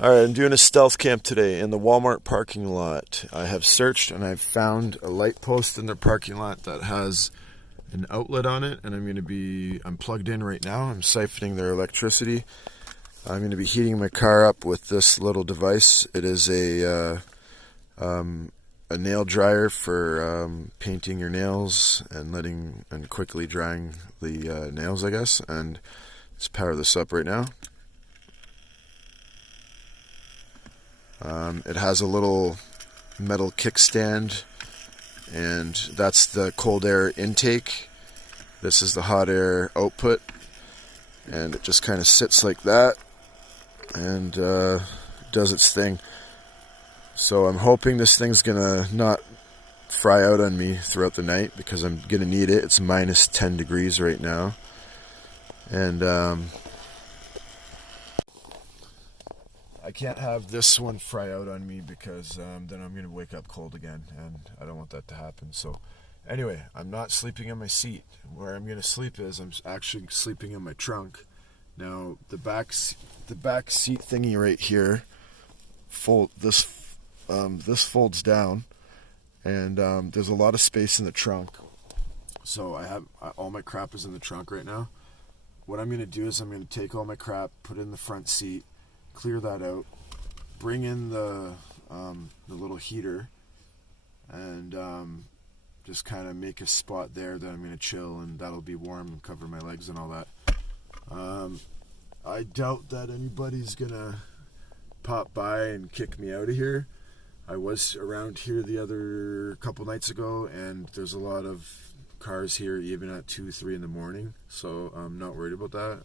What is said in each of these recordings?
Alright, I'm doing a stealth camp today in the Walmart parking lot. I have searched and I've found a light post in their parking lot that has an outlet on it, and I'm plugged in right now. I'm siphoning their electricity. I'm going to be heating my car up with this little device. It is a nail dryer for painting your nails and quickly drying the nails, I guess. And let's power this up right now. It has a little metal kickstand, and that's the cold air intake. This is the hot air output, and it just kind of sits like that and does its thing. So I'm hoping this thing's gonna not fry out on me throughout the night, because I'm gonna need it. It's minus 10 degrees right now, and I can't have this one fry out on me, because then I'm going to wake up cold again, and I don't want that to happen. So anyway, I'm not sleeping in my seat. Where I'm going to sleep is I'm actually sleeping in my trunk. Now the back seat thingy right here, this folds down, and there's a lot of space in the trunk. So I have all my crap is in the trunk right now. What I'm going to do is I'm going to take all my crap, put it in the front seat, clear that out, bring in the little heater, and just kind of make a spot there that I'm going to chill, and that'll be warm and cover my legs and all that. I doubt that anybody's going to pop by and kick me out of here. I was around here the other couple nights ago, and there's a lot of cars here even at 2, 3 in the morning, so I'm not worried about that.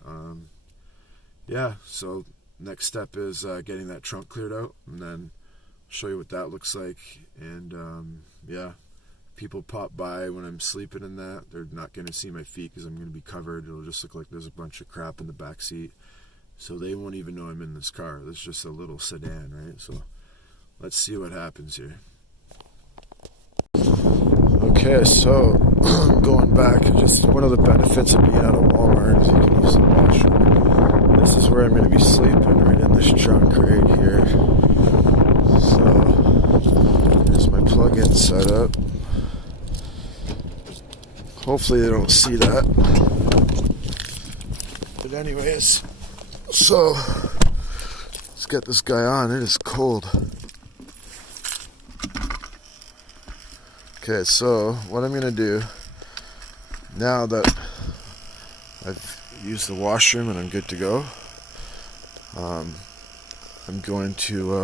Yeah, so next step is getting that trunk cleared out, and then show you what that looks like. And yeah, people pop by when I'm sleeping in that, they're not going to see my feet because I'm going to be covered. It'll just look like there's a bunch of crap in the back seat, so they won't even know I'm in this car. It's just a little sedan, right? So let's see what happens here. Okay, so going back, just one of the benefits of being at a Walmart is you can use the washroom. This is where I'm going to be sleeping, right in this trunk right here. So here's my plug-in setup. Hopefully they don't see that. But anyways, so let's get this guy on. It is cold. Okay, so what I'm going to do, now that I've used the washroom and I'm good to go, I'm going to,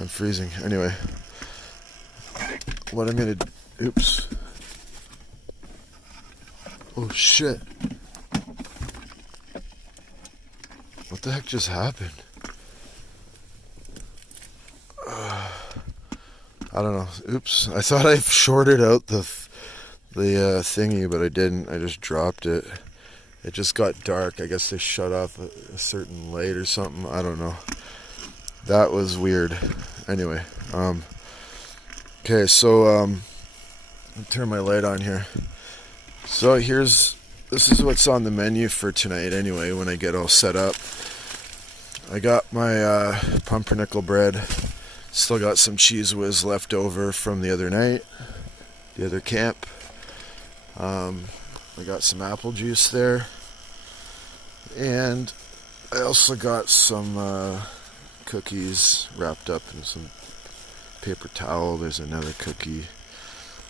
I'm freezing. Anyway, what I'm going to, oops. Oh shit. What the heck just happened? I don't know. Oops. I thought I shorted out the thingy, but I didn't. I just dropped it. It just got dark. I guess they shut off a certain light or something. I don't know. That was weird. Anyway. Okay, so I'll turn my light on here. So this is what's on the menu for tonight anyway, when I get all set up. I got my pumpernickel bread. Still got some Cheese Whiz left over from the other night, the other camp. I got some apple juice there. And I also got some cookies wrapped up in some paper towel. There's another cookie.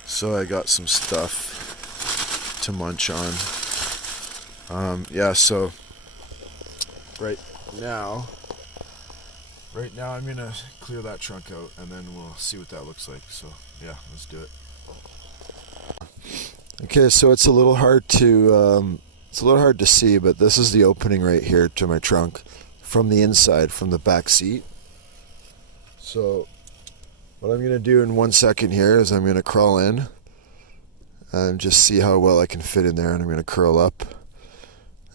So I got some stuff to munch on. Yeah, so right now I'm going to clear that trunk out, and then we'll see what that looks like. So yeah, let's do it. Okay, so it's a little hard to see, but this is the opening right here to my trunk from the inside, from the back seat. So what I'm going to do in 1 second here is I'm going to crawl in and just see how well I can fit in there, and I'm going to curl up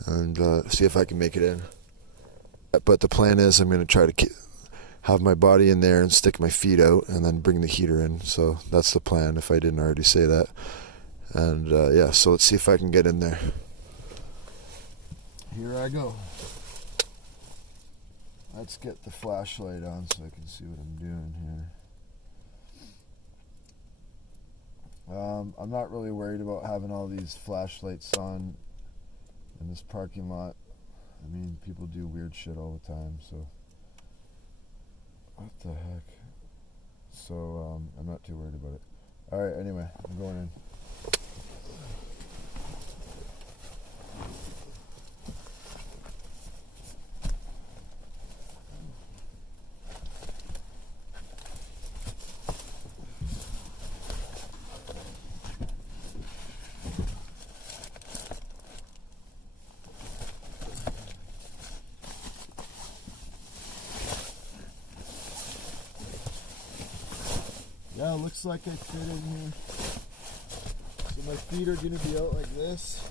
and see if I can make it in. But the plan is I'm going to try to have my body in there and stick my feet out and then bring the heater in. So that's the plan, if I didn't already say that. And yeah, so let's see if I can get in there. Here I go. let's get the flashlight on so I can see what I'm doing here. I'm not really worried about having all these flashlights on in this parking lot. I mean, people do weird shit all the time, so what the heck? So I'm not too worried about it. Alright, anyway, I'm going in. Yeah, it looks like I fit in here. So my feet are going to be out like this.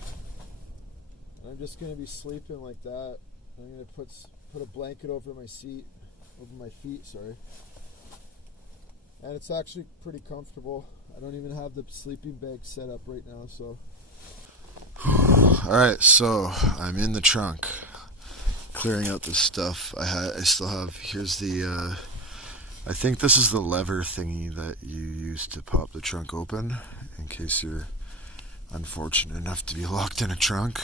I'm just going to be sleeping like that. I'm going to put a blanket over my feet, sorry. And it's actually pretty comfortable. I don't even have the sleeping bag set up right now, so. Alright, so I'm in the trunk, clearing out this stuff. I still have, here's the, I think this is the lever thingy that you use to pop the trunk open in case you're unfortunate enough to be locked in a trunk.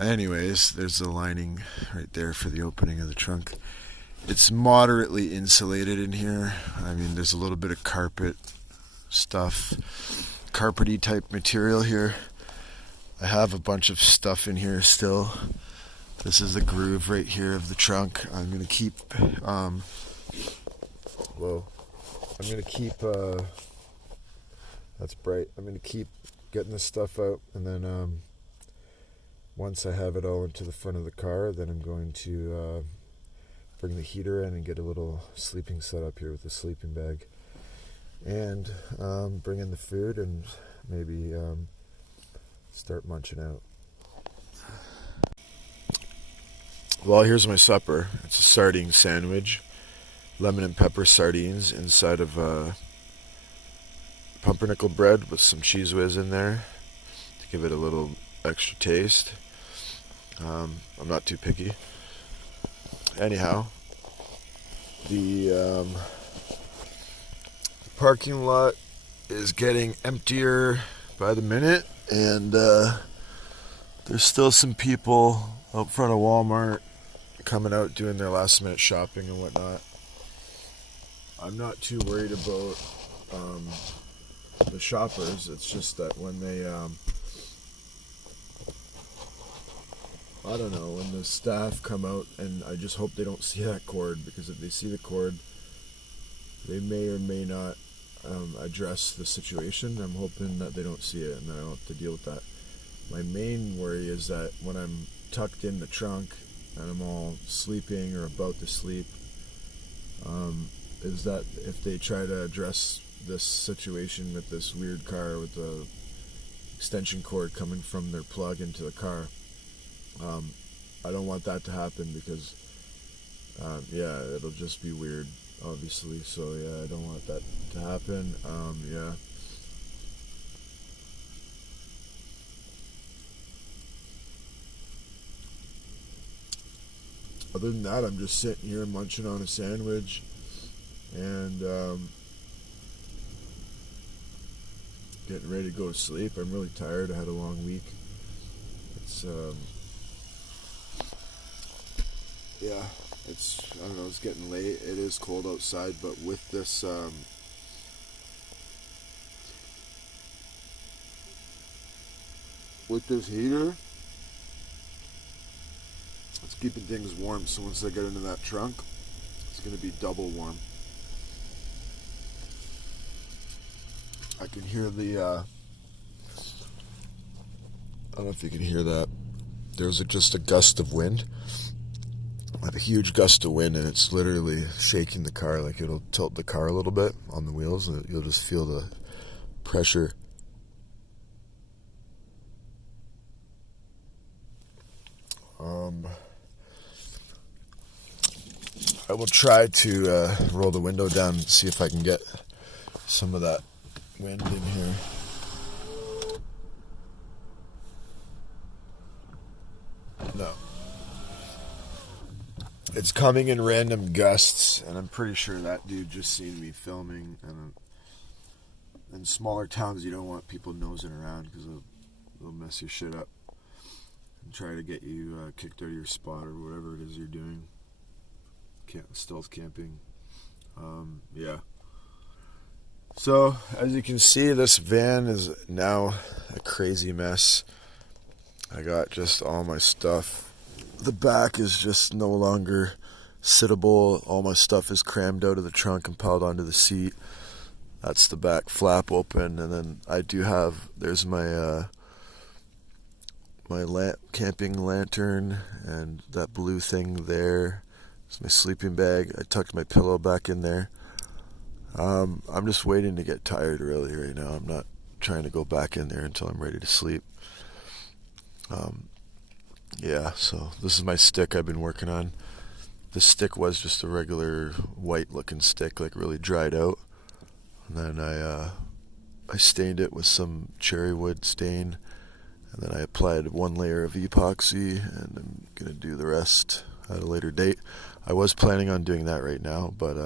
Anyways, there's the lining right there for the opening of the trunk. It's moderately insulated in here. I mean, there's a little bit of carpet stuff, carpety type material here. I have a bunch of stuff in here still. This is the groove right here of the trunk. I'm going to keep that's bright. I'm going to keep getting this stuff out, and then once I have it all into the front of the car, then I'm going to bring the heater in and get a little sleeping setup here with the sleeping bag, and bring in the food and maybe start munching out. Well, here's my supper. It's a sardine sandwich. Lemon and pepper sardines inside of pumpernickel bread with some cheese whiz in there to give it a little extra taste. I'm not too picky. Anyhow, the parking lot is getting emptier by the minute, and there's still some people out front of Walmart coming out doing their last minute shopping and whatnot. I'm not too worried about the shoppers. It's just that when they I don't know, when the staff come out, and I just hope they don't see that cord, because if they see the cord, they may or may not address the situation. I'm hoping that they don't see it and I don't have to deal with that. My main worry is that when I'm tucked in the trunk and I'm all sleeping or about to sleep, is that if they try to address this situation with this weird car with the extension cord coming from their plug into the car, I don't want that to happen, because yeah, it'll just be weird, obviously. So yeah, I don't want that to happen. Yeah. Other than that, I'm just sitting here munching on a sandwich and getting ready to go to sleep. I'm really tired. I had a long week. It's yeah, I don't know, it's getting late. It is cold outside, but with this heater, it's keeping things warm. So once I get into that trunk, it's going to be double warm. I can hear the I don't know if you can hear that. There's just a gust of wind, like a huge gust of wind, and it's literally shaking the car. Like, it'll tilt the car a little bit on the wheels, and you'll just feel the pressure. I will try to roll the window down and see if I can get some of that wind in here. No. it's coming in random gusts, and I'm pretty sure that dude just seen me filming. And in smaller towns, you don't want people nosing around because they'll mess your shit up and try to get you kicked out of your spot or whatever it is you're doing. Stealth camping. Yeah. So, as you can see, this van is now a crazy mess. I got just all my stuff. The back is just no longer sittable. All my stuff is crammed out of the trunk and piled onto the seat. That's the back flap open, and then I do have, there's my camping lantern and that blue thing there. It's my sleeping bag. I tucked my pillow back in there. I'm just waiting to get tired really right now. I'm not trying to go back in there until I'm ready to sleep. Yeah, so this is my stick I've been working on. This stick was just a regular white looking stick, like really dried out. And then I stained it with some cherry wood stain. And then I applied one layer of epoxy, and I'm going to do the rest at a later date. I was planning on doing that right now, but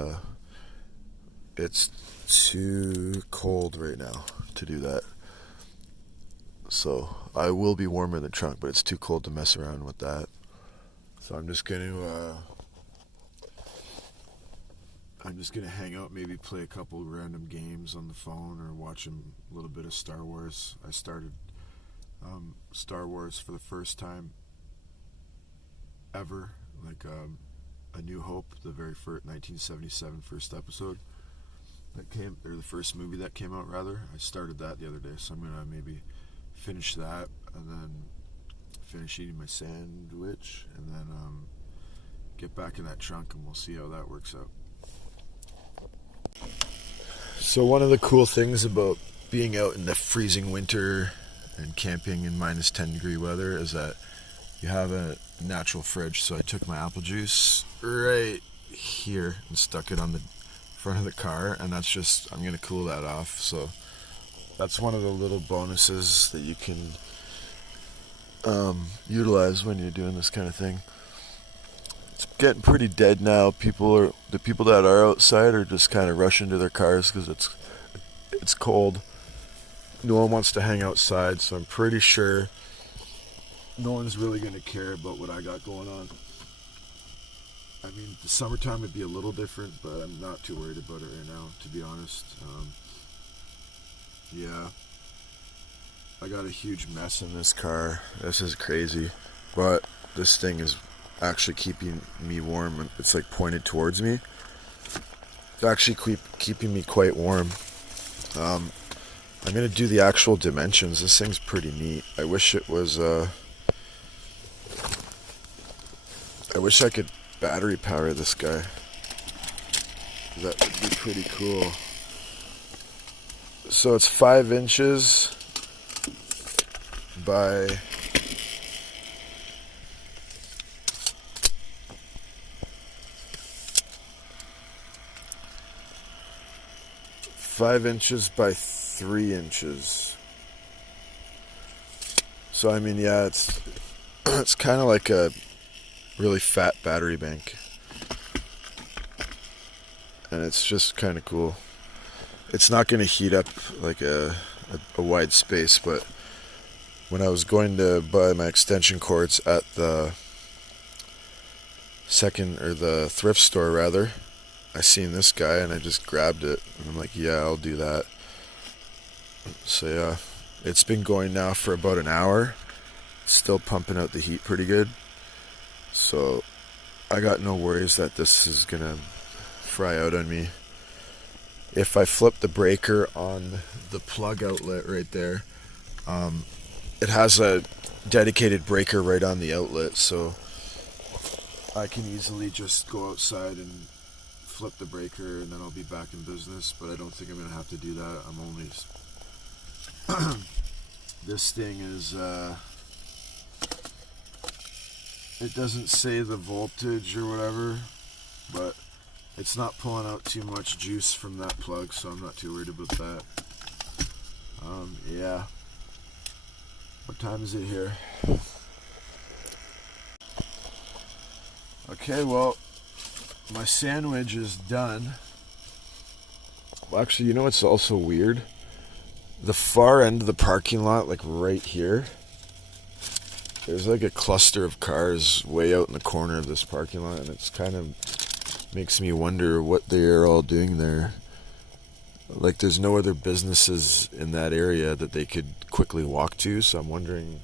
it's too cold right now to do that. So I will be warmer in the trunk, but it's too cold to mess around with that. So I'm just going to hang out, maybe play a couple random games on the phone or watch a little bit of Star Wars. I started Star Wars for the first time ever, like A New Hope, the very first 1977 first episode that came, or the first movie that came out rather. I started that the other day, so I'm gonna maybe finish that and then finish eating my sandwich and then get back in that trunk, and we'll see how that works out. So one of the cool things about being out in the freezing winter and camping in minus 10 degree weather is that you have a natural fridge. So I took my apple juice right here and stuck it on the front of the car, and that's just, I'm going to cool that off. So that's one of the little bonuses that you can utilize when you're doing this kind of thing. It's getting pretty dead now. The people that are outside are just kind of rushing to their cars because it's cold. No one wants to hang outside, so I'm pretty sure no one's really going to care about what I got going on. I mean, the summertime would be a little different, but I'm not too worried about it right now, to be honest. Yeah, I got a huge mess in this car. This is crazy, but this thing is actually keeping me warm. It's like pointed towards me. It's actually keeping me quite warm. I'm going to do the actual dimensions. This thing's pretty neat. I wish it was, I wish I could battery power this guy. That would be pretty cool. So it's 5 inches by 5 inches by 3 inches. So I mean, yeah, it's kind of like a really fat battery bank, and it's just kind of cool. It's not going to heat up like a wide space, but when I was going to buy my extension cords at the the thrift store rather, I seen this guy and I just grabbed it, and I'm like, yeah, I'll do that. So yeah, it's been going now for about an hour, still pumping out the heat pretty good. So I got no worries that this is gonna fry out on me. If I flip the breaker on the plug outlet right there, it has a dedicated breaker right on the outlet, so I can easily just go outside and flip the breaker and then I'll be back in business. But I don't think I'm gonna have to do that. I'm only this thing is it doesn't say the voltage or whatever, but it's not pulling out too much juice from that plug, so I'm not too worried about that. Yeah. What time is it here? Okay, well, my sandwich is done. Well, actually, you know what's also weird? The far end of the parking lot, like right here, there's like a cluster of cars way out in the corner of this parking lot, and it's kind of makes me wonder what they're all doing there. Like, there's no other businesses in that area that they could quickly walk to, so I'm wondering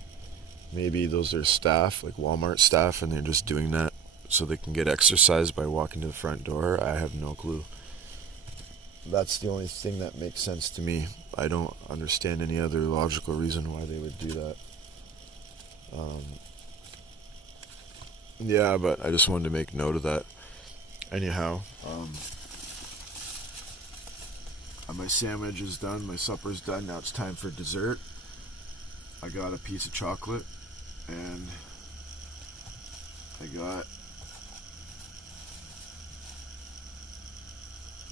maybe those are staff, like Walmart staff, and they're just doing that so they can get exercise by walking to the front door. I have no clue. That's the only thing that makes sense to me. I don't understand any other logical reason why they would do that. Yeah, but I just wanted to make note of that. Anyhow, my sandwich is done, my supper's done, now it's time for dessert. I got a piece of chocolate, and I got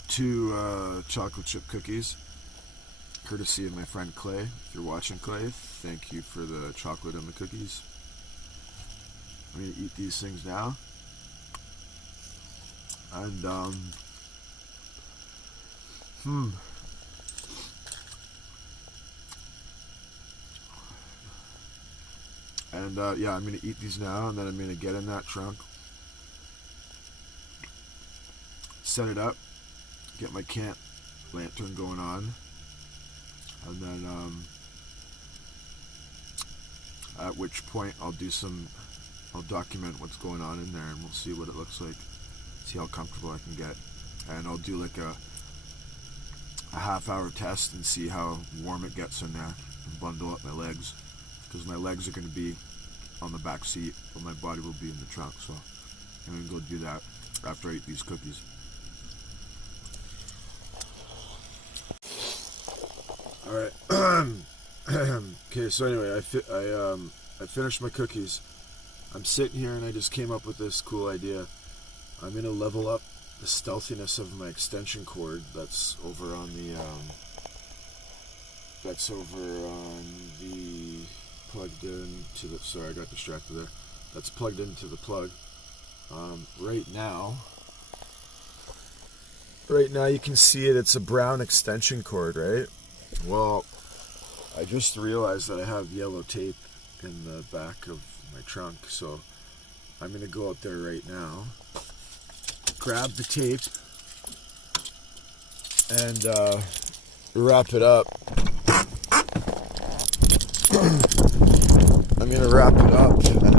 2 chocolate chip cookies, courtesy of my friend Clay. If you're watching, Clay, thank you for the chocolate and the cookies. I'm going to eat these things now. And, yeah, I'm going to eat these now, and then I'm going to get in that trunk, set it up, get my camp lantern going on, and then at which point I'll document what's going on in there, and we'll see what it looks like, see how comfortable I can get, and I'll do like a half-hour test and see how warm it gets in there, and bundle up my legs, because my legs are going to be on the back seat, but my body will be in the trunk, so I'm going to go do that after I eat these cookies. Alright, okay, so anyway, I finished my cookies. I'm sitting here and I just came up with this cool idea. I'm going to level up the stealthiness of my extension cord that's over on the plugged into the, sorry, I got distracted there. That's plugged into the plug. Right now you can see it, it's a brown extension cord, right? Well, I just realized that I have yellow tape in the back of my trunk, so I'm going to go out there right now, grab the tape, and wrap it up. I'm going to wrap it up, and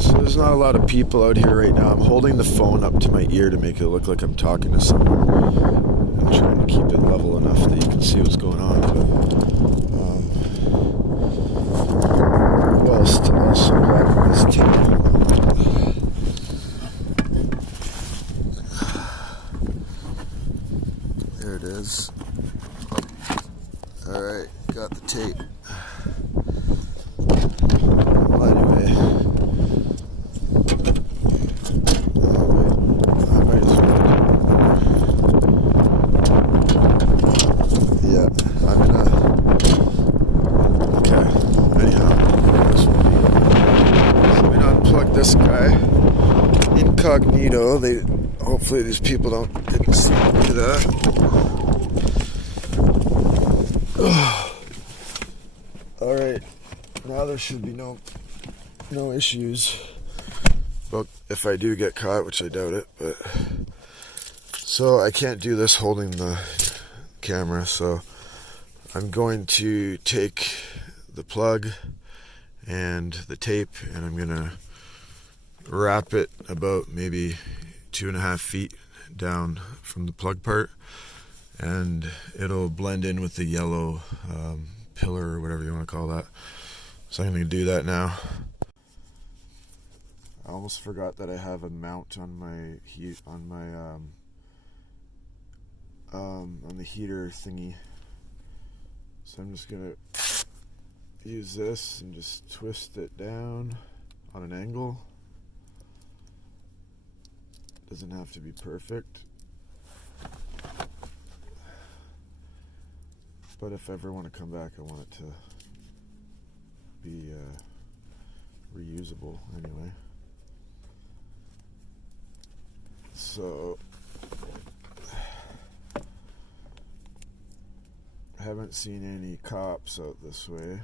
so there's not a lot of people out here right now. I'm holding the phone up to my ear to make it look like I'm talking to someone. I'm trying to keep it level enough that you can see what's going on. But also grabbing this tape. There it is. Alright, got the tape. Well, anyway. This guy incognito. Hopefully these people didn't see me do that. All right, now there should be no issues. But if I do get caught, which I doubt it, but so I can't do this holding the camera. So I'm going to take the plug and the tape, and I'm gonna wrap it about maybe 2.5 feet down from the plug part, and it'll blend in with the yellow pillar or whatever you want to call that. So I'm going to do that now. I almost forgot that I have a mount on my on the heater thingy. So I'm just going to use this and just twist it down on an angle. Doesn't have to be perfect, But if I ever want to come back, I want it to be reusable anyway. So I haven't seen any cops out this way. I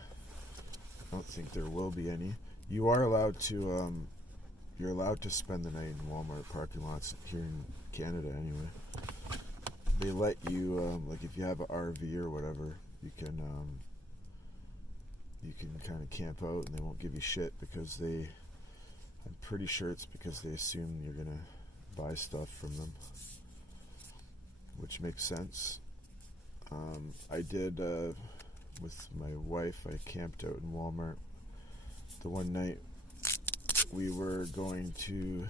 don't think there will be any. You are allowed to you're allowed to spend the night in Walmart parking lots here in Canada anyway. They let you like if you have an RV or whatever, you can kind of camp out and they won't give you shit because I'm pretty sure it's because they assume you're gonna buy stuff from them, which makes sense. I did with my wife. I camped out in Walmart the one night. We were going to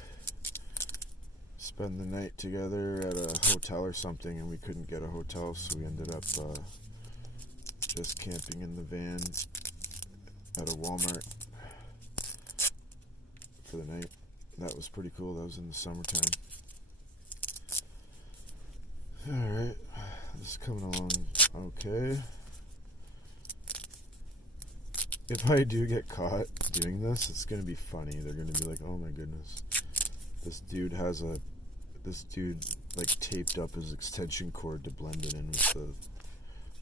spend the night together at a hotel or something, and we couldn't get a hotel, so we ended up just camping in the van at a Walmart for the night. That was pretty cool. That was in the summertime. Alright, this is coming along okay. If I do get caught doing this, it's going to be funny. They're going to be like, oh my goodness. This dude like taped up his extension cord to blend it in with the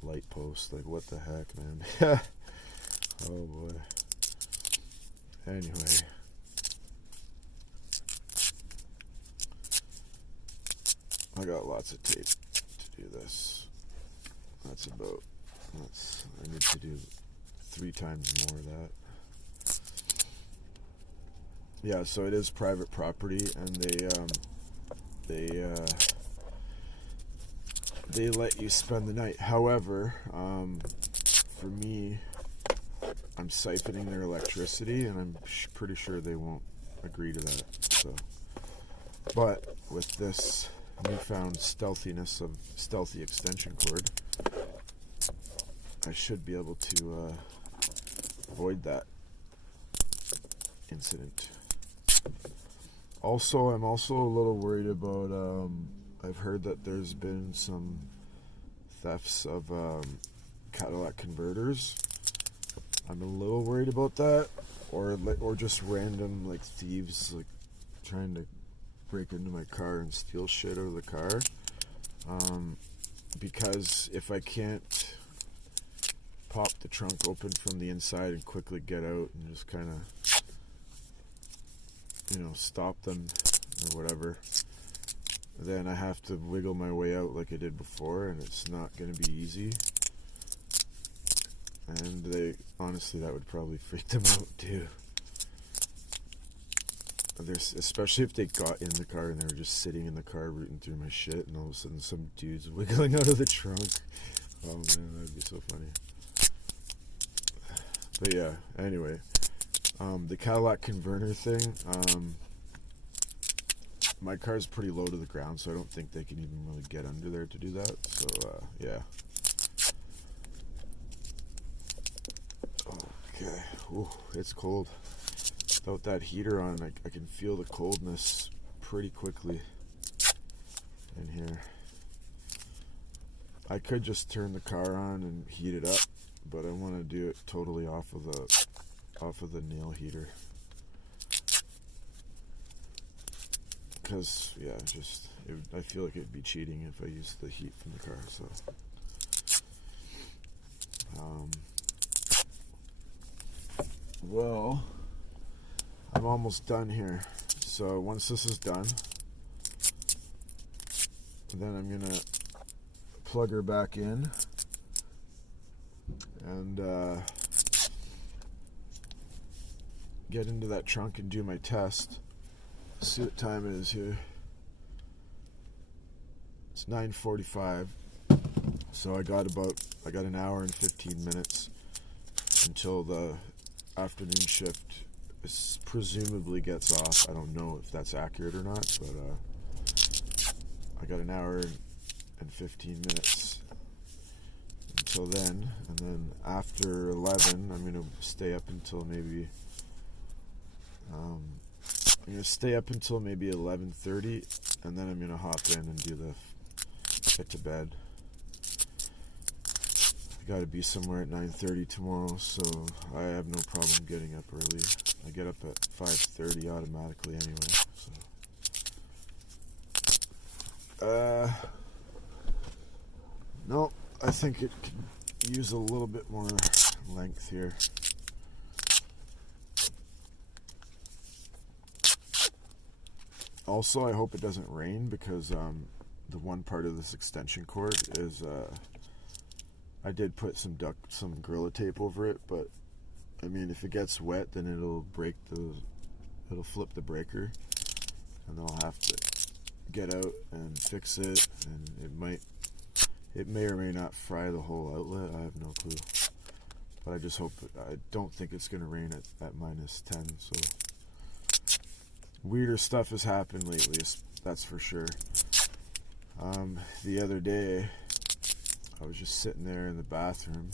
light post. Like, what the heck, man? Oh boy. Anyway. I got lots of tape to do this. I need to do 3 times more of that. Yeah, so it is private property, and they let you spend the night. However, for me, I'm siphoning their electricity, and I'm pretty sure they won't agree to that. So, but with this newfound stealthiness of stealthy extension cord, I should be able to avoid that incident. Also, I'm also a little worried about, I've heard that there's been some thefts of Cadillac converters. I'm a little worried about that, or just random like thieves like trying to break into my car and steal shit out of the car. Because if I can't pop the trunk open from the inside and quickly get out and just kind of, stop them or whatever, then I have to wiggle my way out like I did before, and it's not going to be easy. And honestly, that would probably freak them out too. Especially if they got in the car and they were just sitting in the car rooting through my shit, and all of a sudden some dude's wiggling out of the trunk. Oh man, that'd be so funny. But yeah, anyway, the Cadillac converter thing, my car's pretty low to the ground, so I don't think they can even really get under there to do that. So yeah. Okay, ooh, it's cold. Without that heater on, I can feel the coldness pretty quickly in here. I could just turn the car on and heat it up, but I want to do it totally off of the nail heater. Because, yeah, I feel like it'd be cheating if I used the heat from the car, so. Well, I'm almost done here. So once this is done, then I'm gonna plug her back in and get into that trunk and do my test. See what time it is here. It's 9:45. So I got an hour and 15 minutes until the afternoon shift presumably gets off. I don't know if that's accurate or not, but I got an hour and 15 minutes until then, and then after 11 I'm going to stay up until maybe 11:30, and then I'm going to hop in and get to bed, got to be somewhere at 9:30 tomorrow, so I have no problem getting up early. I get up at 5:30 automatically anyway. So, no, I think it could use a little bit more length here. Also, I hope it doesn't rain, because the one part of this extension cord is I did put some Gorilla Tape over it, but I mean, if it gets wet, then it'll flip the breaker, and I'll have to get out and fix it, and it may or may not fry the whole outlet. I have no clue, but I just hope I don't think it's gonna rain at -10. So weirder stuff has happened lately, that's for sure. The other day, I was just sitting there in the bathroom.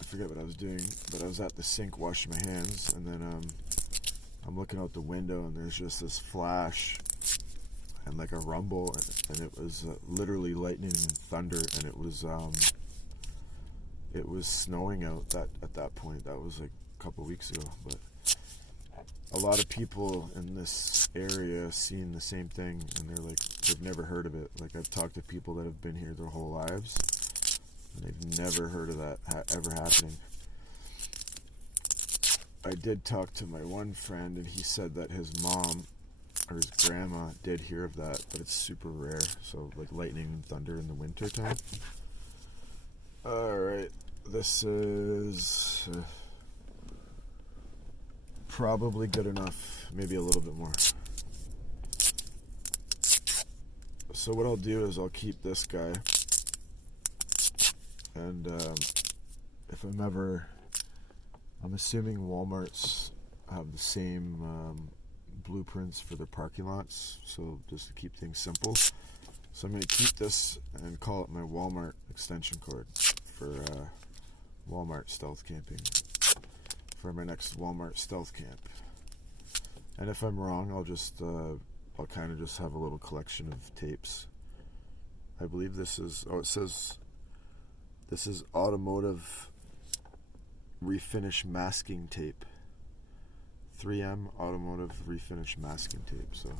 I forget what I was doing, but I was at the sink washing my hands, and then I'm looking out the window, and there's just this flash and like a rumble, and it was literally lightning and thunder, and it was snowing out at that point. That was like a couple weeks ago, but a lot of people in this area seen the same thing, and they're like, they've never heard of it. Like, I've talked to people that have been here their whole lives, and they've never heard of that ever happening. I did talk to my one friend, and he said that his mom or his grandma did hear of that, but it's super rare. So, like lightning and thunder in the winter time. Alright, this is probably good enough, maybe a little bit more. So what I'll do is I'll keep this guy, and if I'm assuming Walmart's have the same blueprints for their parking lots, so just to keep things simple. So I'm going to keep this and call it my Walmart extension cord for Walmart stealth camping, for my next Walmart stealth camp. And if I'm wrong, I'll kind of just have a little collection of tapes. I believe this is, it says this is automotive refinish masking tape. 3M automotive refinish masking tape. So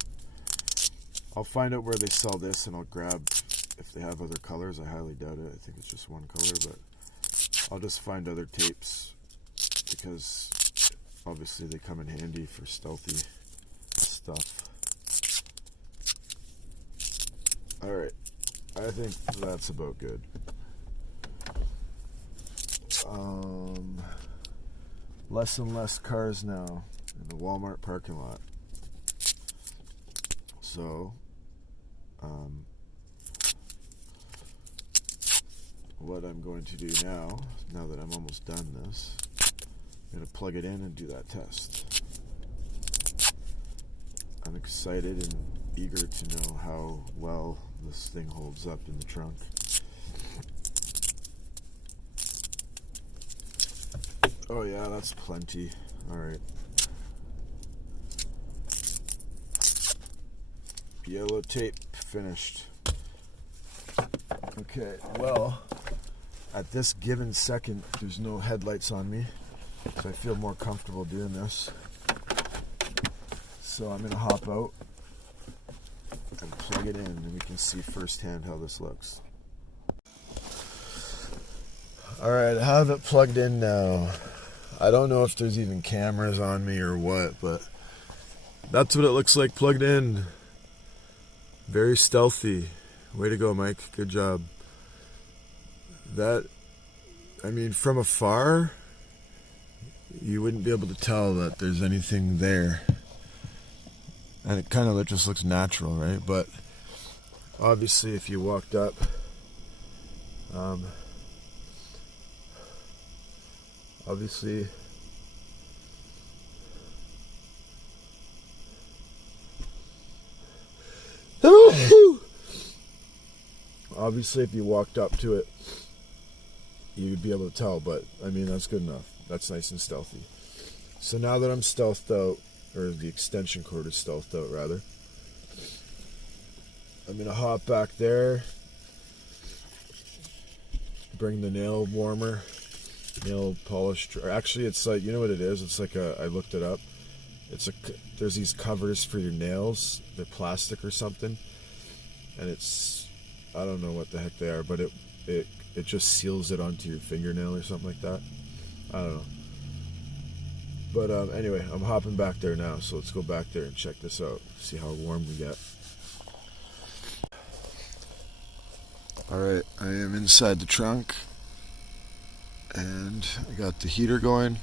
I'll find out where they sell this, and I'll grab, if they have other colors. I highly doubt it. I think it's just one color, but I'll just find other tapes, because obviously they come in handy for stealthy stuff. Alright, I think that's about good. Less and less cars now in the Walmart parking lot. So, what I'm going to do now that I'm almost done this, I'm going to plug it in and do that test. I'm excited and eager to know how well this thing holds up in the trunk. Oh yeah, that's plenty. Alright. Yellow tape finished. Okay, well, at this given second, there's no headlights on me, so I feel more comfortable doing this. So I'm going to hop out and plug it in, and we can see firsthand how this looks. Alright, I have it plugged in now. I don't know if there's even cameras on me or what, but that's what it looks like plugged in. Very stealthy. Way to go, Mike. Good job. I mean, from afar, you wouldn't be able to tell that there's anything there. And it kind of just looks natural, right? But obviously, if you walked up, obviously, if you walked up to it, you'd be able to tell, but I mean, that's good enough. That's nice and stealthy. So now that I'm stealthed out, or the extension cord is stealthed out rather, I'm gonna hop back there bring the nail warmer, nail polish. Or actually, it's like, you know what it is? It's like I looked it up. There's these covers for your nails. They're plastic or something, and I don't know what the heck they are, but it just seals it onto your fingernail or something like that. I don't know. But anyway, I'm hopping back there now, so let's go back there and check this out. See how warm we get. Alright, I am inside the trunk, and I got the heater going.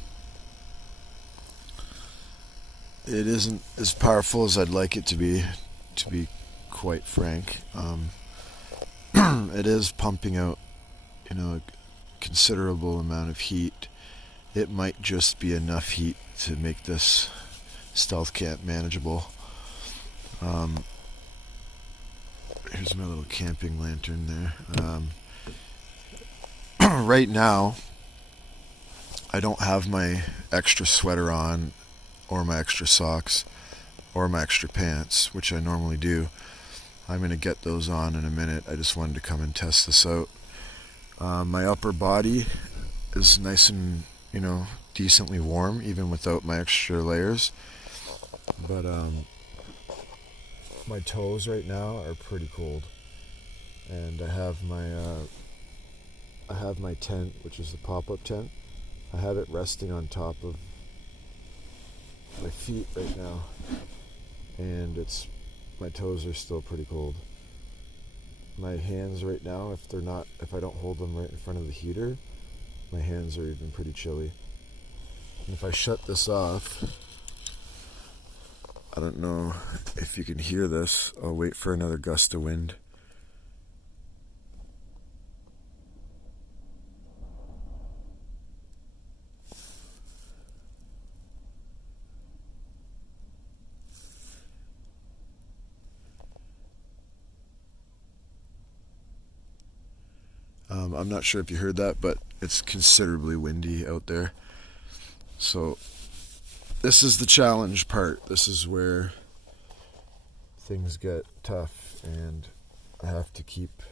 It isn't as powerful as I'd like it to be quite frank. It is pumping out, a considerable amount of heat. It might just be enough heat to make this stealth camp manageable. Here's my little camping lantern there. Right now, I don't have my extra sweater on, or my extra socks, or my extra pants, which I normally do. I'm going to get those on in a minute. I just wanted to come and test this out. My upper body is nice and, decently warm, even without my extra layers. But my toes right now are pretty cold. And I have my tent, which is the pop-up tent. I have it resting on top of my feet right now, and my toes are still pretty cold. My hands right now, if I don't hold them right in front of the heater, my hands are even pretty chilly. And if I shut this off, I don't know if you can hear this. I'll wait for another gust of wind. I'm not sure if you heard that, but it's considerably windy out there. So this is the challenge part. This is where things get tough, and I have to keep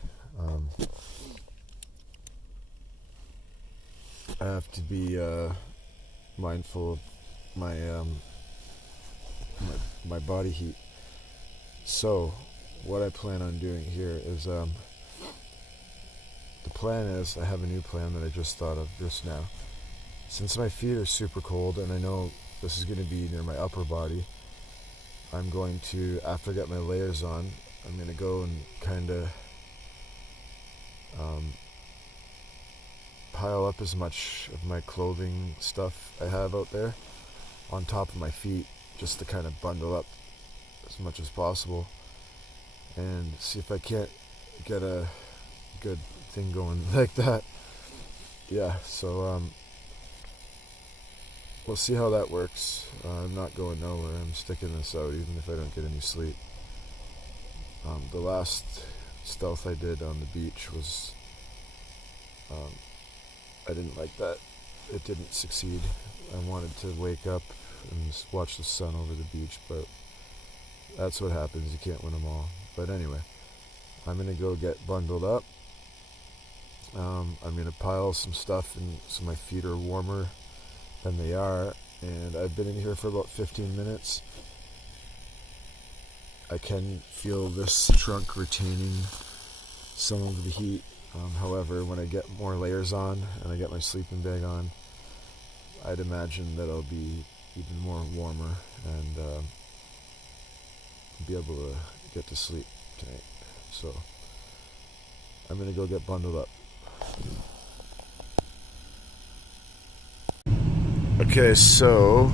I have to be mindful of my body heat. So what I plan on doing here is the plan is, I have a new plan that I just thought of just now. Since my feet are super cold, and I know this is going to be near my upper body, I'm going to, after I get my layers on, I'm going to go and kind of pile up as much of my clothing stuff I have out there on top of my feet, just to kind of bundle up as much as possible, and see if I can't get a good thing going like that. Yeah, so we'll see how that works. I'm not going nowhere. I'm sticking this out even if I don't get any sleep. The last stealth I did on the beach was I didn't like that. It didn't succeed. I wanted to wake up and just watch the sun over the beach, but that's what happens. You can't win them all. But anyway, I'm gonna go get bundled up. I'm going to pile some stuff in so my feet are warmer than they are, and I've been in here for about 15 minutes. I can feel this trunk retaining some of the heat. However, when I get more layers on and I get my sleeping bag on, I'd imagine that I'll be even more warmer and be able to get to sleep tonight. So I'm going to go get bundled up. Okay, so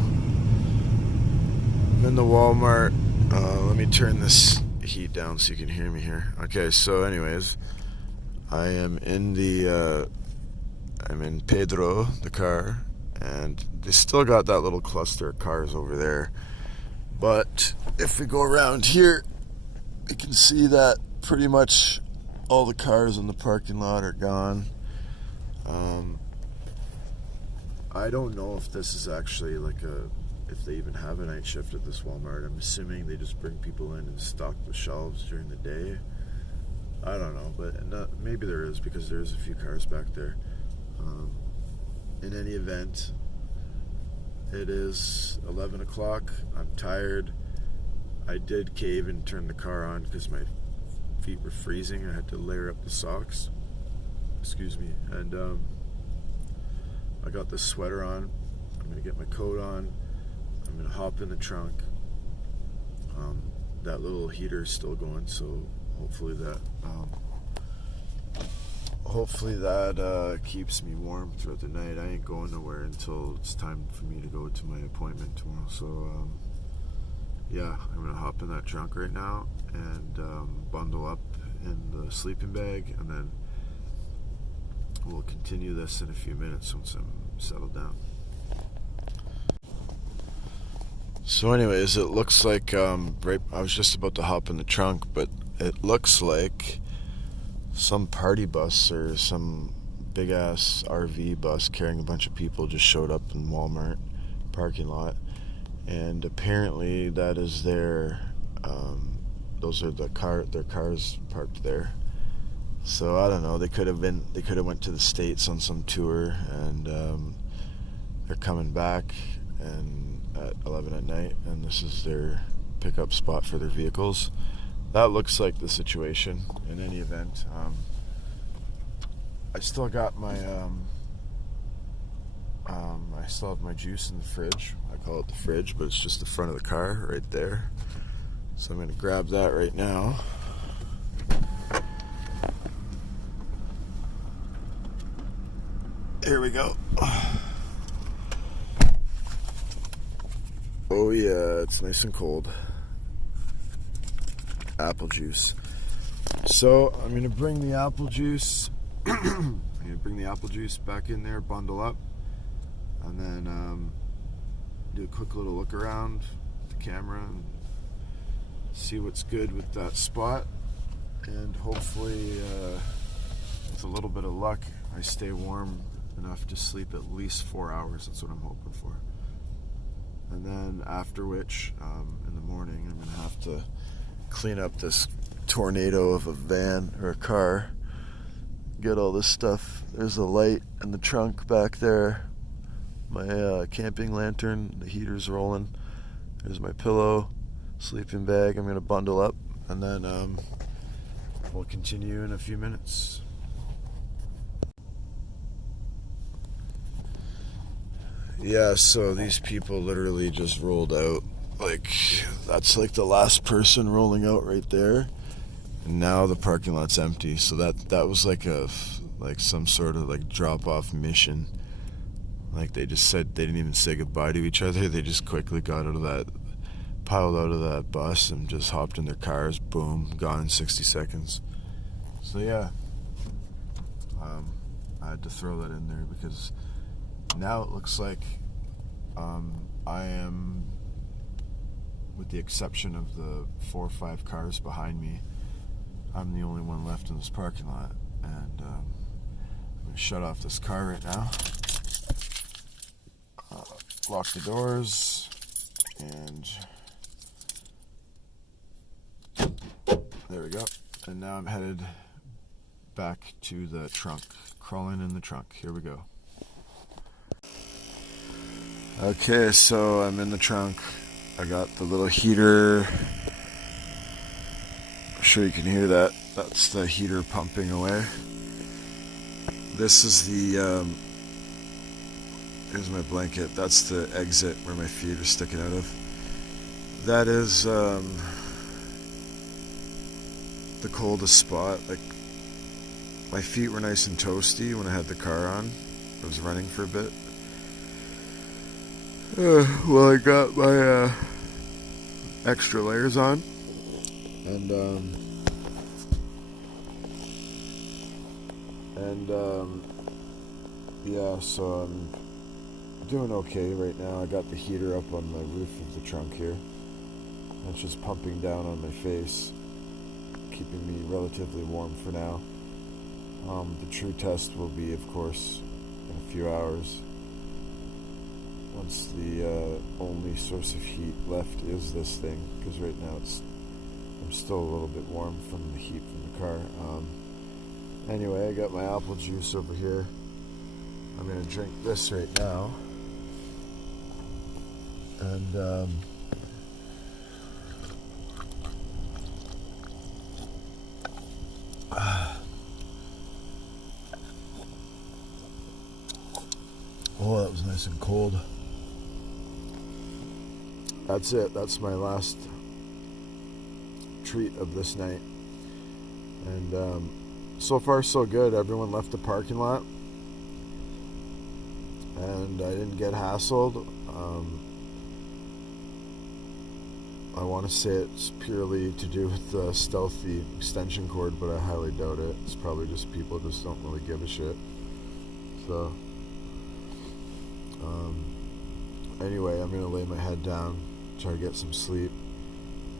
I'm in the Walmart. Let me turn this heat down so you can hear me here. Okay, so anyways, I am in I'm in Pedro, the car, and they still got that little cluster of cars over there. But if we go around here, we can see that pretty much all the cars in the parking lot are gone. I don't know if this is actually if they even have a night shift at this Walmart. I'm assuming they just bring people in and stock the shelves during the day. I don't know, but maybe there is, because there's a few cars back there. In any event, it is 11 o'clock. I'm tired. I did cave and turn the car on because my feet were freezing. I had to layer up the socks. Excuse me. And I got this sweater on. I'm going to get my coat on. I'm going to hop in the trunk. That little heater is still going, so hopefully that keeps me warm throughout the night. I ain't going nowhere until it's time for me to go to my appointment tomorrow. So yeah, I'm gonna hop in that trunk right now and bundle up in the sleeping bag, and then we'll continue this in a few minutes once I'm settled down. So anyways, it looks like I was just about to hop in the trunk, but it looks like some party bus or some big ass RV bus carrying a bunch of people just showed up in Walmart parking lot, and apparently that is their those are their cars parked there. So I don't know, they could have went to the States on some tour, and they're coming back and at 11 at night, and this is their pickup spot for their vehicles. That looks like the situation. In any event, I still got my I still have my juice in the fridge. I call it the fridge, but it's just the front of the car right there. So I'm going to grab that right now. Here we go. Oh yeah, it's nice and cold. Apple juice. So I'm gonna bring the apple juice. I'm gonna bring the apple juice back in there, bundle up, and then do a quick little look around with the camera and see what's good with that spot. And hopefully, with a little bit of luck, I stay warm enough to sleep at least 4 hours. That's what I'm hoping for. And then after which, in the morning, I'm gonna have to clean up this tornado of a van or a car, get all this stuff. There's a light in the trunk back there, my camping lantern, the heater's rolling, there's my pillow, sleeping bag. I'm going to bundle up, and then we'll continue in a few minutes. Yeah, so these people literally just rolled out. Like, that's like the last person rolling out right there, and now the parking lot's empty. So that was like some sort of like drop-off mission. Like, they just said, they didn't even say goodbye to each other. They just quickly piled out of that bus and just hopped in their cars. Boom, gone in 60 seconds. So yeah, I had to throw that in there because now it looks like I am, with the exception of the 4 or 5 cars behind me, I'm the only one left in this parking lot. And I'm going to shut off this car right now, lock the doors, and there we go. And now I'm headed back to the trunk, crawling in the trunk. Here we go. Okay, so I'm in the trunk. I got the little heater. I'm sure you can hear that. That's the heater pumping away. This is the, here's my blanket. That's the exit where my feet are sticking out of. That is the coldest spot. Like, my feet were nice and toasty when I had the car on. I was running for a bit. Well, I got my extra layers on, and yeah, so I'm doing okay right now. I got the heater up on the roof of the trunk here, and it's just pumping down on my face, keeping me relatively warm for now. The true test will be, of course, in a few hours, once the only source of heat left is this thing, because right now I'm still a little bit warm from the heat from the car. Anyway, I got my apple juice over here. I'm gonna drink this right now. And oh, that was nice and cold. That's it. That's my last treat of this night. And so far so good. Everyone left the parking lot, and I didn't get hassled. I want to say it's purely to do with the stealthy extension cord, but I highly doubt it. It's probably just people just don't really give a shit. So anyway, I'm gonna lay my head down, try to get some sleep.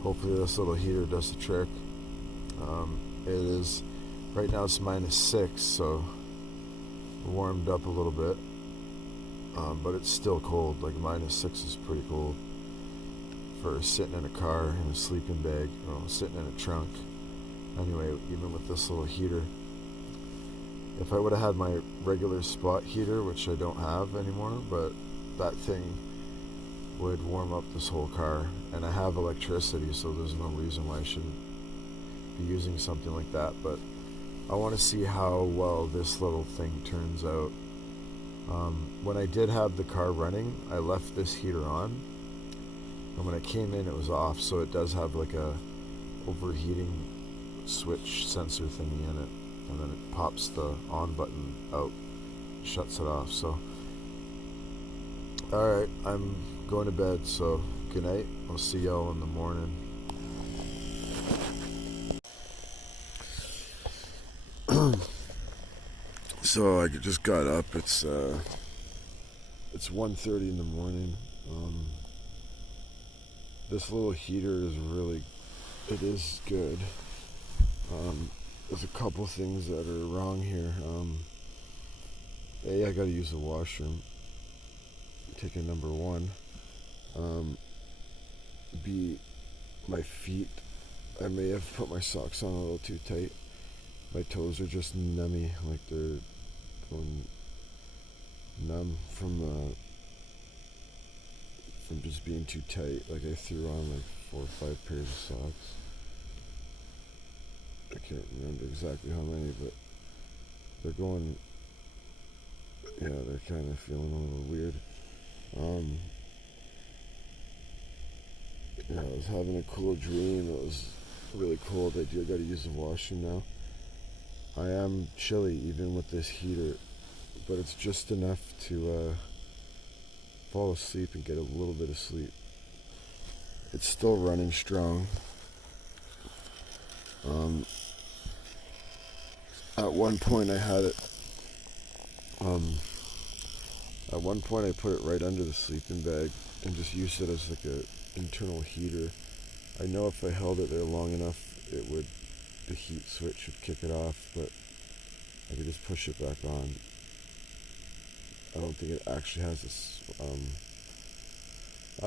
Hopefully this little heater does the trick. It is, right now it's -6, so warmed up a little bit, but it's still cold. Like -6 is pretty cold for sitting in a car in a sleeping bag, sitting in a trunk. Anyway, even with this little heater, if I would have had my regular spot heater, which I don't have anymore, but that thing would warm up this whole car, and I have electricity, so there's no reason why I shouldn't be using something like that. But I want to see how well this little thing turns out. When I did have the car running, I left this heater on, and when I came in it was off, so it does have like a overheating switch sensor thingy in it, and then it pops the on button out, shuts it off. So alright, I'm going to bed, so good night. I'll see y'all in the morning. So I just got up. It's 1:30 in the morning. This little heater is really, it is good. There's a couple things that are wrong here. A, I gotta use the washroom. Taking number one. B, my feet. I may have put my socks on a little too tight. My toes are just nummy, like they're going numb from just being too tight. Like I threw on like 4 or 5 pairs of socks. I can't remember exactly how many, but they're going, yeah, they're kind of feeling a little weird. Yeah, I was having a cool dream. It was really cold. I got to use the washroom now. I am chilly even with this heater, but it's just enough to fall asleep and get a little bit of sleep. It's still running strong. At one point I had it, at one point I put it right under the sleeping bag and just used it as like a internal heater. I know if I held it there long enough, the heat switch would kick it off, but I could just push it back on. I don't think it actually has this, I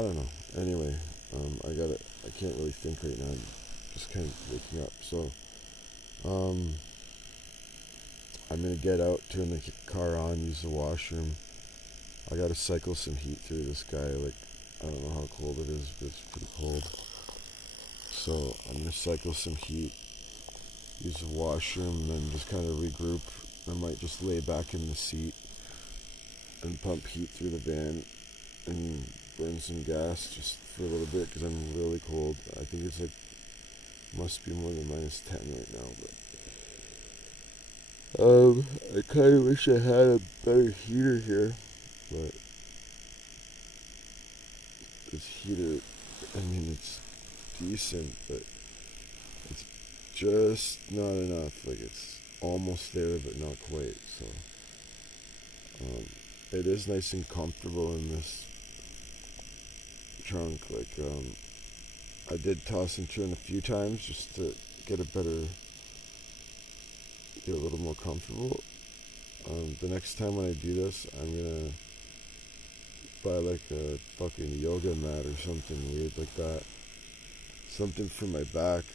don't know. Anyway, I can't really think right now. I'm just kind of waking up. So, I'm gonna get out, turn the car on, use the washroom. I gotta cycle some heat through this guy. Like, I don't know how cold it is, but it's pretty cold. So I'm gonna cycle some heat, use the washroom, and then just kind of regroup. I might just lay back in the seat and pump heat through the van and burn some gas just for a little bit, because I'm really cold. I think it's like, must be more than -10 right now, but I kind of wish I had a better heater here, but this heater, I mean, it's decent, but it's just not enough. Like, it's almost there, but not quite. So it is nice and comfortable in this trunk. Like, I did toss and turn a few times just to get a little more comfortable. The next time when I do this, I'm gonna buy like a fucking yoga mat or something weird like that. Something for my back,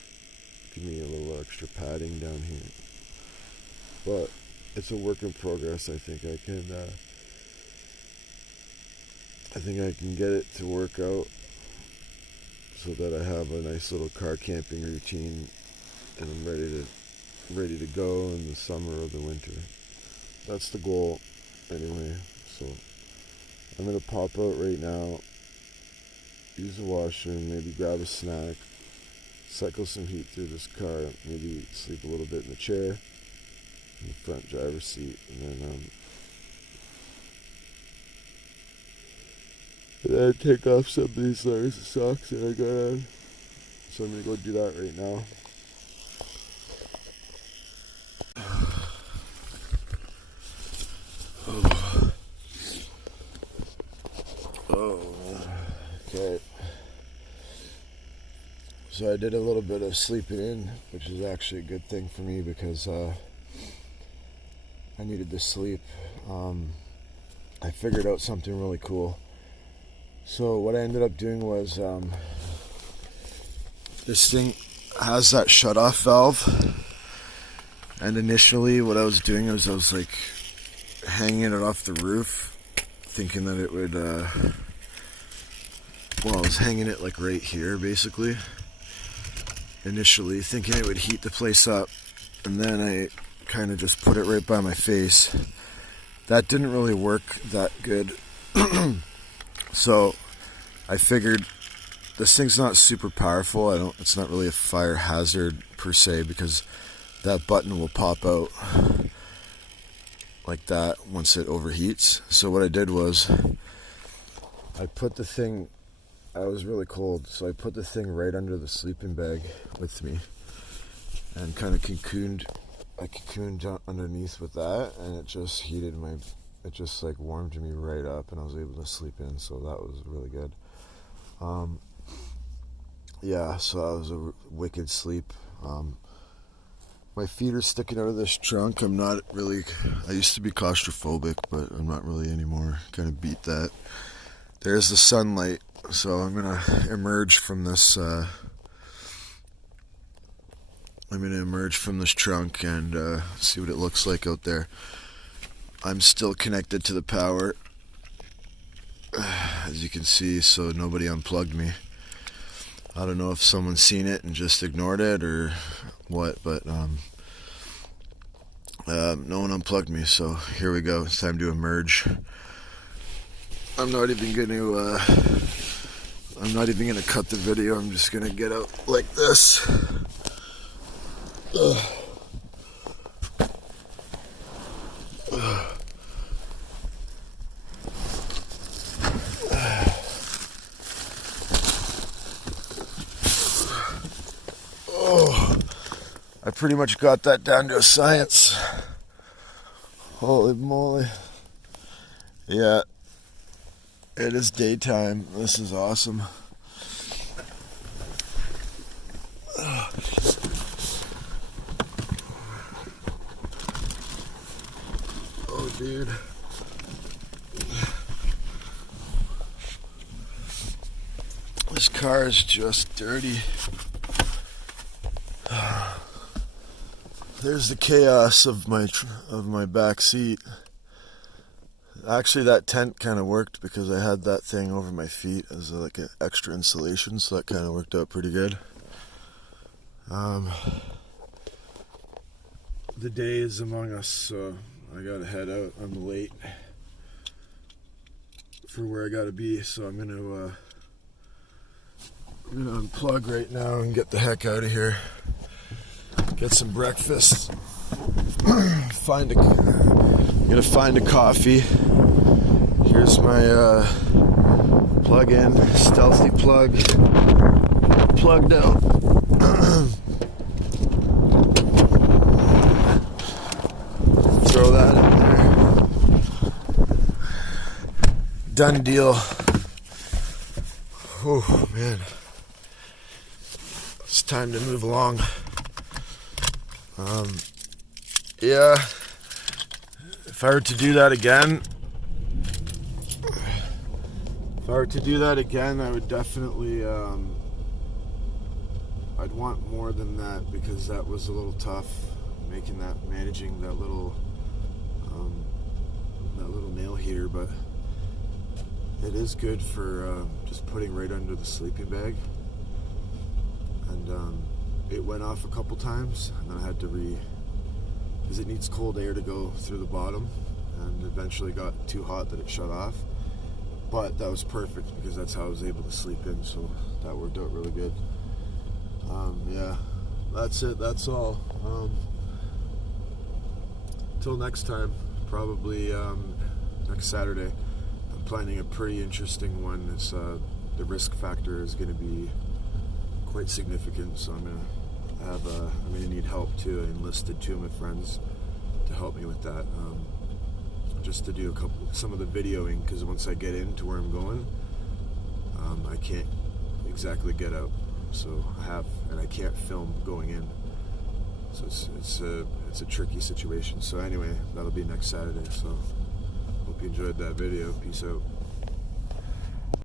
give me a little extra padding down here. But it's a work in progress. I think I can get it to work out so that I have a nice little car camping routine, and I'm ready to go in the summer or the winter. That's the goal anyway. So I'm gonna pop out right now, use the washroom, maybe grab a snack, cycle some heat through this car, maybe sleep a little bit in the chair, in the front driver's seat, and then take off some of these layers of socks that I got on. So I'm gonna go do that right now. Okay. So I did a little bit of sleeping in, which is actually a good thing for me because I needed to sleep. I figured out something really cool. So what I ended up doing was this thing has that shut-off valve, and initially what I was doing was I was like hanging it off the roof, thinking that it would I was hanging it like right here basically initially, thinking it would heat the place up, and then I kind of just put it right by my face. That didn't really work that good. So I figured this thing's not super powerful. It's not really a fire hazard per se, because that button will pop out like that once it overheats. So what I did was I put the thing, I was really cold, so I put the thing right under the sleeping bag with me and kind of cocooned underneath with that, and it just it just like warmed me right up, and I was able to sleep in, so that was really good. Yeah, so that was a wicked sleep. My feet are sticking out of this trunk. I used to be claustrophobic, but I'm not really anymore. Kind of beat that. There's the sunlight, so I'm gonna emerge from this trunk and see what it looks like out there. I'm still connected to the power, as you can see, so nobody unplugged me. I don't know if someone's seen it and just ignored it or what, but no one unplugged me, so here we go. It's time to emerge. I'm not even gonna cut the video. I'm just gonna get out like this. I pretty much got that down to a science. Holy moly. Yeah, it is daytime. This is awesome. Oh, dude. This car is just dirty. There's the chaos of my back seat. Actually, that tent kind of worked because I had that thing over my feet as like an extra insulation, so that kind of worked out pretty good. The day is among us, so I gotta head out. I'm late for where I gotta be, so I'm gonna unplug right now and get the heck out of here. Get some breakfast. Gonna find a coffee. Here's my plug-in, stealthy plug. Plugged out. Throw that in there. Done deal. Oh man. It's time to move along. Yeah, if I were to do that again, I would definitely I'd want more than that because that was a little tough, managing that little nail heater, but it is good for just putting right under the sleeping bag. And it went off a couple times, and then I had to because it needs cold air to go through the bottom, and eventually got too hot that it shut off. But that was perfect because that's how I was able to sleep in, so that worked out really good. Yeah, that's it, that's all. Till next time, probably next Saturday. I'm planning a pretty interesting one. It's the risk factor is going to be quite significant, so I'm gonna need help too. I enlisted 2 of my friends to help me with that, just to do some of the videoing, because once I get into where I'm going, I can't exactly get out. So I can't film going in. So it's a tricky situation. So anyway, that'll be next Saturday. So hope you enjoyed that video. Peace out.